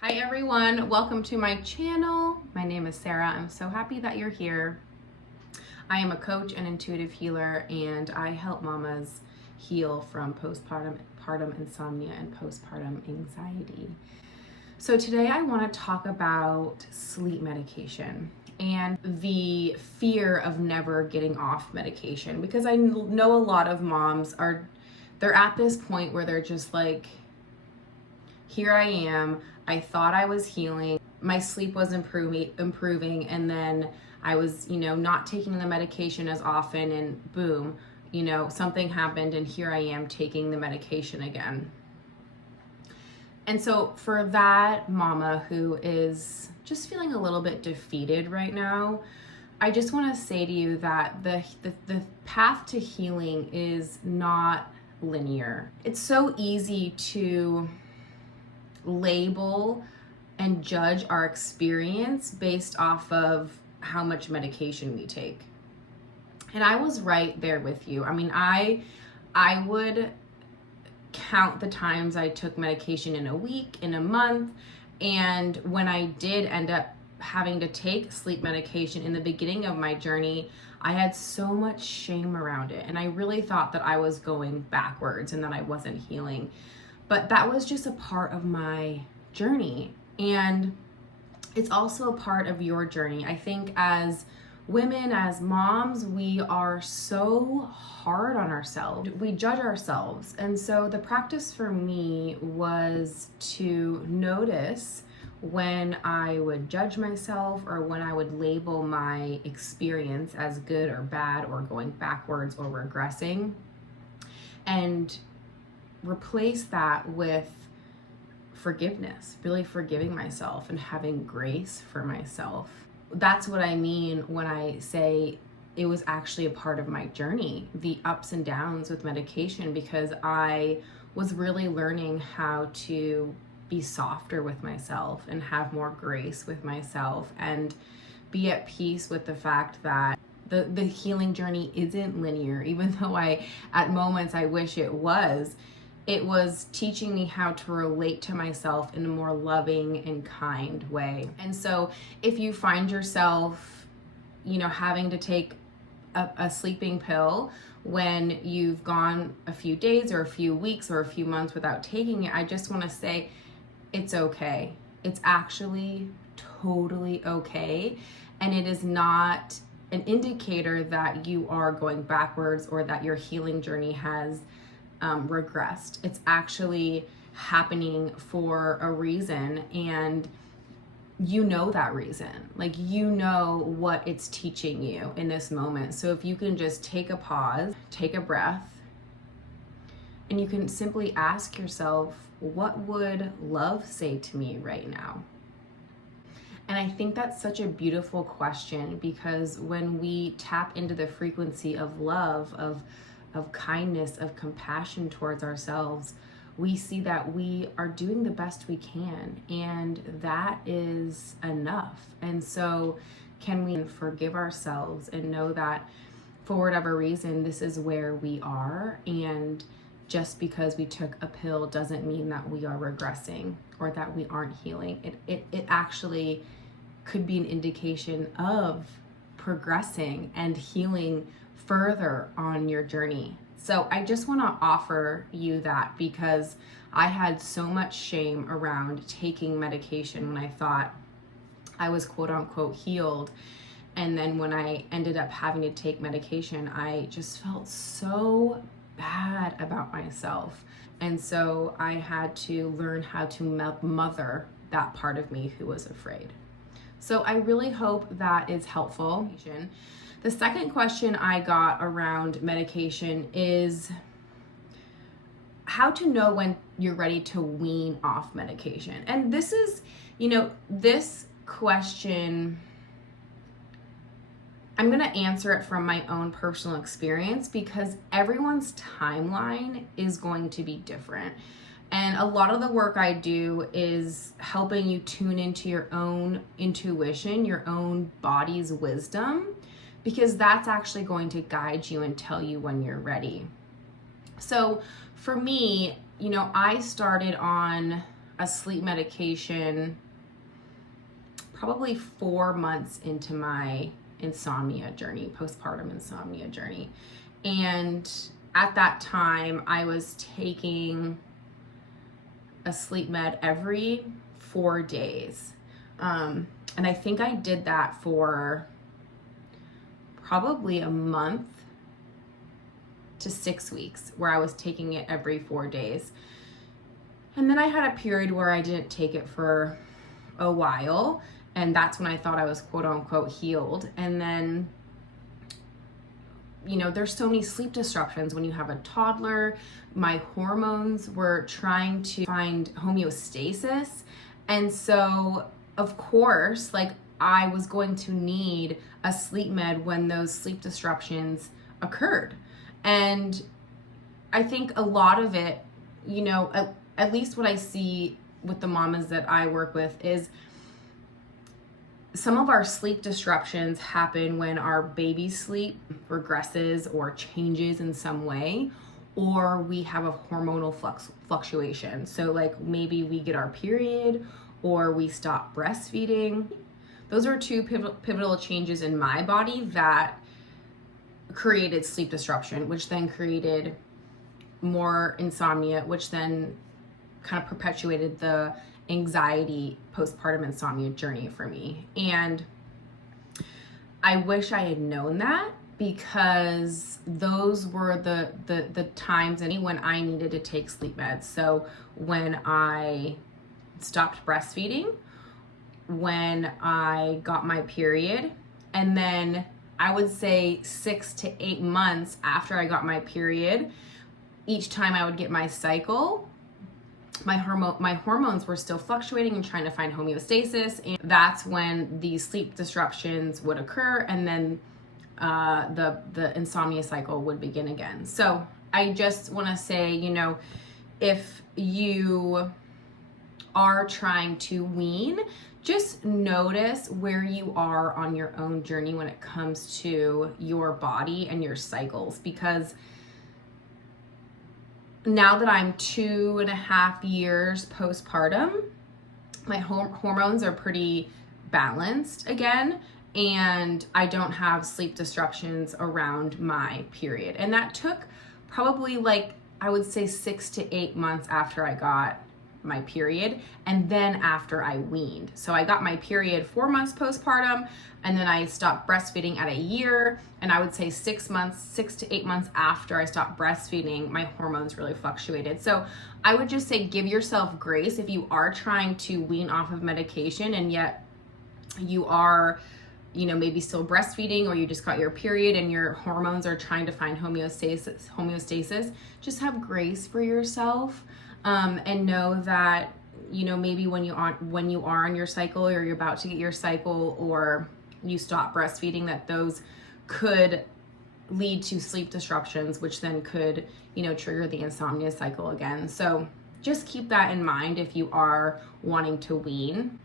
Hi everyone, welcome to my channel. My name is Sarah. I'm so happy that you're here. I am a coach and intuitive healer, and I help mamas heal from postpartum insomnia and postpartum anxiety. So today I want to talk about sleep medication and the fear of never getting off medication, because I know a lot of moms they're at this point where they're just like, here I am. I thought I was healing. My sleep was improving, and then I was, not taking the medication as often, and boom, something happened, and here I am taking the medication again. And so for that mama who is just feeling a little bit defeated right now, I just want to say to you that the path to healing is not linear. It's so easy to label and judge our experience based off of how much medication we take. And I was right there with you. I mean, I would count the times I took medication in a week, in a month, and when I did end up having to take sleep medication in the beginning of my journey, I had so much shame around it, and I really thought that I was going backwards and that I wasn't healing. But that was just a part of my journey. And it's also a part of your journey. I think as women, as moms, we are so hard on ourselves. We judge ourselves. And so the practice for me was to notice when I would judge myself or when I would label my experience as good or bad or going backwards or regressing, and replace that with forgiveness, really forgiving myself and having grace for myself. That's what I mean when I say it was actually a part of my journey, the ups and downs with medication, because I was really learning how to be softer with myself and have more grace with myself and be at peace with the fact that the healing journey isn't linear, even though at moments I wish it was. It was teaching me how to relate to myself in a more loving and kind way. And so if you find yourself, having to take a sleeping pill when you've gone a few days or a few weeks or a few months without taking it, I just want to say it's okay. It's actually totally okay. And it is not an indicator that you are going backwards or that your healing journey has regressed. It's actually happening for a reason, and you know that reason. Like, you know what it's teaching you in this moment. So if you can just take a pause, take a breath, and you can simply ask yourself, what would love say to me right now? And I think that's such a beautiful question, because when we tap into the frequency of love, of kindness, of compassion towards ourselves, we see that we are doing the best we can, and that is enough. And so can we forgive ourselves and know that for whatever reason, this is where we are, and just because we took a pill doesn't mean that we are regressing or that we aren't healing. It actually could be an indication of progressing and healing further on your journey. So I just want to offer you that, because I had so much shame around taking medication when I thought I was quote unquote healed. And then when I ended up having to take medication, I just felt so bad about myself. And so I had to learn how to mother that part of me who was afraid. So I really hope that is helpful. The second question I got around medication is how to know when you're ready to wean off medication. And this is, this question, I'm going to answer it from my own personal experience, because everyone's timeline is going to be different. And a lot of the work I do is helping you tune into your own intuition, your own body's wisdom, because that's actually going to guide you and tell you when you're ready. So for me, I started on a sleep medication probably 4 months into my insomnia journey, postpartum insomnia journey. And at that time, I was taking a sleep med every 4 days. And I think I did that for probably a month to 6 weeks, where I was taking it every 4 days. And then I had a period where I didn't take it for a while, and that's when I thought I was quote unquote healed. And then, you know, there's so many sleep disruptions when you have a toddler. My hormones were trying to find homeostasis. And so, of course, like, I was going to need a sleep med when those sleep disruptions occurred. And I think a lot of it, you know, at least what I see with the mamas that I work with, is some of our sleep disruptions happen when our baby sleep regresses or changes in some way, or we have a hormonal fluctuation. So like maybe we get our period or we stop breastfeeding. Those are two pivotal changes in my body that created sleep disruption, which then created more insomnia, which then kind of perpetuated the anxiety postpartum insomnia journey for me. And I wish I had known that, because those were the times when I needed to take sleep meds. So when I stopped breastfeeding, when I got my period, and then I would say 6 to 8 months after I got my period, each time I would get my cycle, my hormones were still fluctuating and trying to find homeostasis, and that's when these sleep disruptions would occur, and then the insomnia cycle would begin again. So I just want to say, you know, if you are trying to wean, just notice where you are on your own journey when it comes to your body and your cycles, because now that I'm 2.5 years postpartum, my hormones are pretty balanced again, and I don't have sleep disruptions around my period. And that took probably, like, I would say 6 to 8 months after I got my period, and then after I weaned. So I got my period 4 months postpartum, and then I stopped breastfeeding at a year, and I would say 6 to 8 months after I stopped breastfeeding, my hormones really fluctuated. So I would just say, give yourself grace if you are trying to wean off of medication and yet you are, you know, maybe still breastfeeding, or you just got your period and your hormones are trying to find homeostasis. Just have grace for yourself, and know that, you know, maybe when you are on your cycle, or you're about to get your cycle, or you stop breastfeeding, that those could lead to sleep disruptions, which then could, you know, trigger the insomnia cycle again. So just keep that in mind if you are wanting to wean.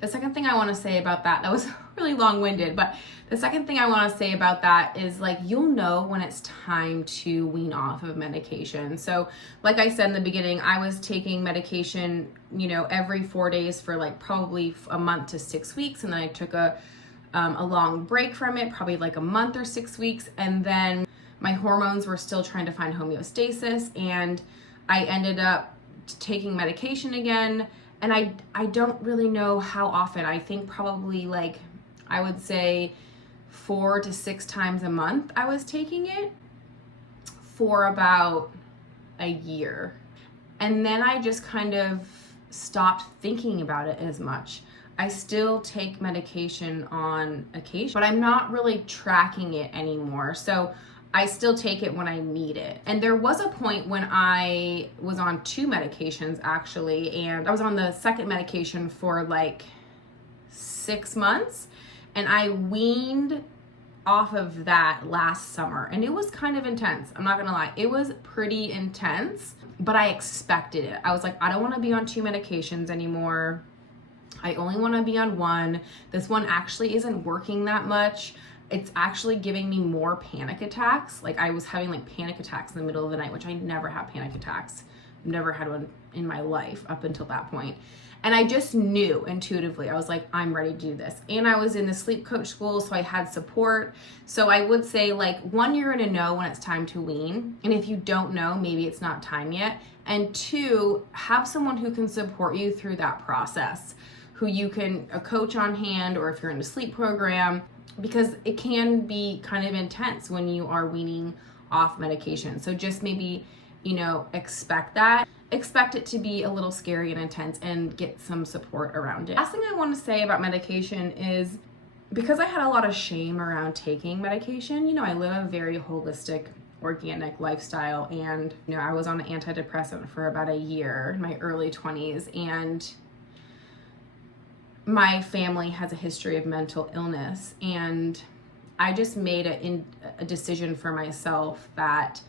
The second thing I want to say about that was really long-winded, but the second thing I want to say about that is, like, you'll know when it's time to wean off of medication. So like I said in the beginning, I was taking medication, you know, every 4 days for like probably a month to 6 weeks. And then I took a long break from it, probably like a month or 6 weeks. And then my hormones were still trying to find homeostasis, and I ended up taking medication again. And I don't really know how often. I think probably, like, I would say 4 to 6 times a month I was taking it for about a year. And then I just kind of stopped thinking about it as much. I still take medication on occasion, but I'm not really tracking it anymore. So I still take it when I need it. And there was a point when I was on 2 medications actually, and I was on the second medication for like 6 months, and I weaned off of that last summer, and it was kind of intense. I'm not gonna lie, it was pretty intense, but I expected it. I was like, I don't wanna be on 2 medications anymore. I only wanna be on 1. This one actually isn't working that much. It's actually giving me more panic attacks. Like, I was having like panic attacks in the middle of the night, which I never have panic attacks never had one in my life up until that point. And I just knew intuitively, I was like, I'm ready to do this. And I was in the sleep coach school, so I had support. So I would say, like, one, you're gonna know when it's time to wean. And if you don't know, maybe it's not time yet. And two, have someone who can support you through that process, who you can, a coach on hand, or if you're in a sleep program, because it can be kind of intense when you are weaning off medication. So just maybe, expect that. Expect it to be a little scary and intense, and get some support around it. Last thing I want to say about medication is, because I had a lot of shame around taking medication, I live a very holistic, organic lifestyle, and I was on an antidepressant for about a year in my early 20s, and my family has a history of mental illness, and I just made a decision for myself that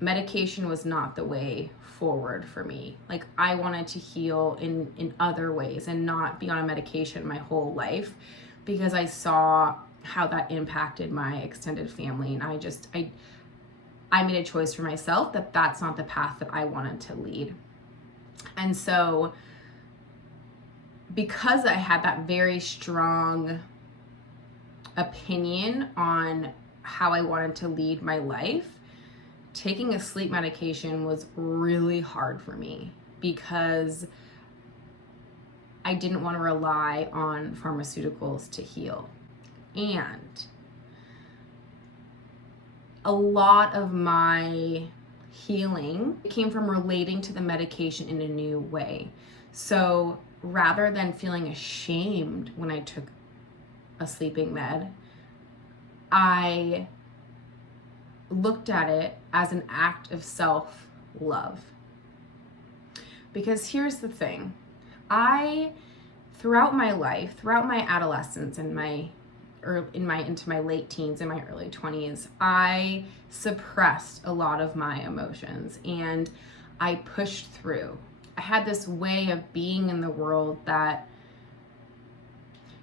medication was not the way forward for me. Like, I wanted to heal in other ways and not be on a medication my whole life, because I saw how that impacted my extended family, and I made a choice for myself that that's not the path that I wanted to lead. And so, because I had that very strong opinion on how I wanted to lead my life, taking a sleep medication was really hard for me, because I didn't want to rely on pharmaceuticals to heal. And a lot of my healing came from relating to the medication in a new way. So rather than feeling ashamed when I took a sleeping med, I looked at it as an act of self-love. Because here's the thing, throughout my life, throughout my adolescence and into my late teens and my early 20s, I suppressed a lot of my emotions, and I pushed through. I had this way of being in the world that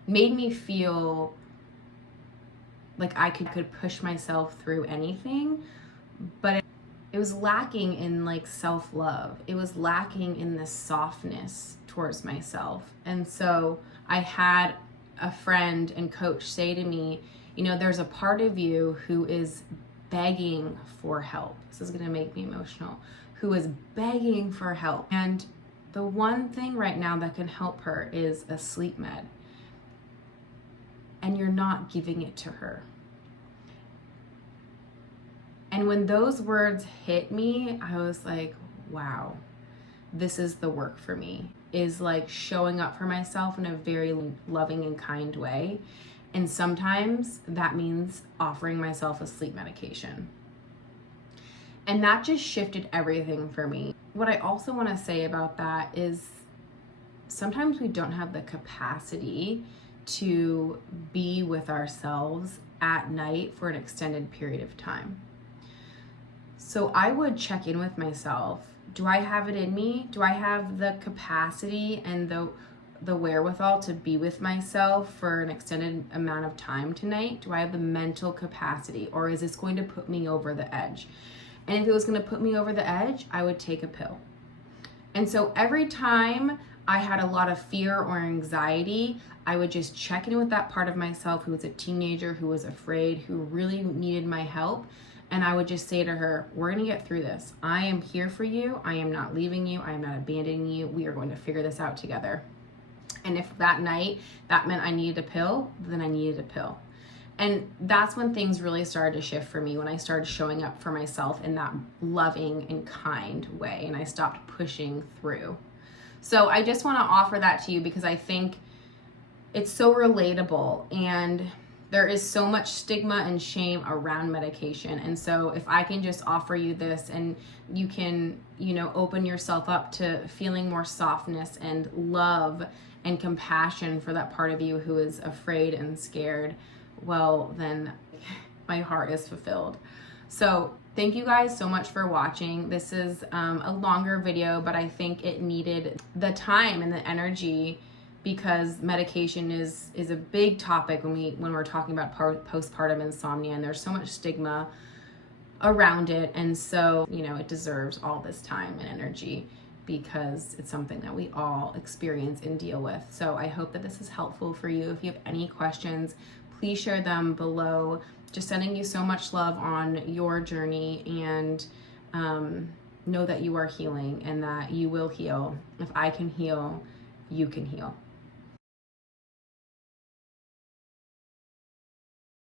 made me feel like I could push myself through anything, but it was lacking in like self-love. It was lacking in this softness towards myself. And so I had a friend and coach say to me, there's a part of you who is begging for help. This is going to make me emotional. Who is begging for help. And the one thing right now that can help her is a sleep med. And you're not giving it to her. And when those words hit me, I was like, wow, this is the work for me, is like showing up for myself in a very loving and kind way. And sometimes that means offering myself a sleep medication. And that just shifted everything for me. What I also want to say about that is, sometimes we don't have the capacity to be with ourselves at night for an extended period of time. So I would check in with myself. Do I have it in me? Do I have the capacity and the wherewithal to be with myself for an extended amount of time tonight? Do I have the mental capacity, or is this going to put me over the edge? And if it was going to put me over the edge, I would take a pill. And so every time I had a lot of fear or anxiety, I would just check in with that part of myself who was a teenager, who was afraid, who really needed my help. And I would just say to her, we're going to get through this. I am here for you. I am not leaving you. I am not abandoning you. We are going to figure this out together. And if that night that meant I needed a pill, then I needed a pill. And that's when things really started to shift for me, when I started showing up for myself in that loving and kind way, and I stopped pushing through. So I just want to offer that to you, because I think it's so relatable, and there is so much stigma and shame around medication. And so if I can just offer you this, and you can, open yourself up to feeling more softness and love and compassion for that part of you who is afraid and scared, well, then my heart is fulfilled. So thank you guys so much for watching. This is a longer video, but I think it needed the time and the energy, because medication is a big topic when we're talking about postpartum insomnia, and there's so much stigma around it. And so, you know, it deserves all this time and energy because it's something that we all experience and deal with. So I hope that this is helpful for you. If you have any questions, please share them below. Just sending you so much love on your journey, and know that you are healing and that you will heal. If I can heal, you can heal.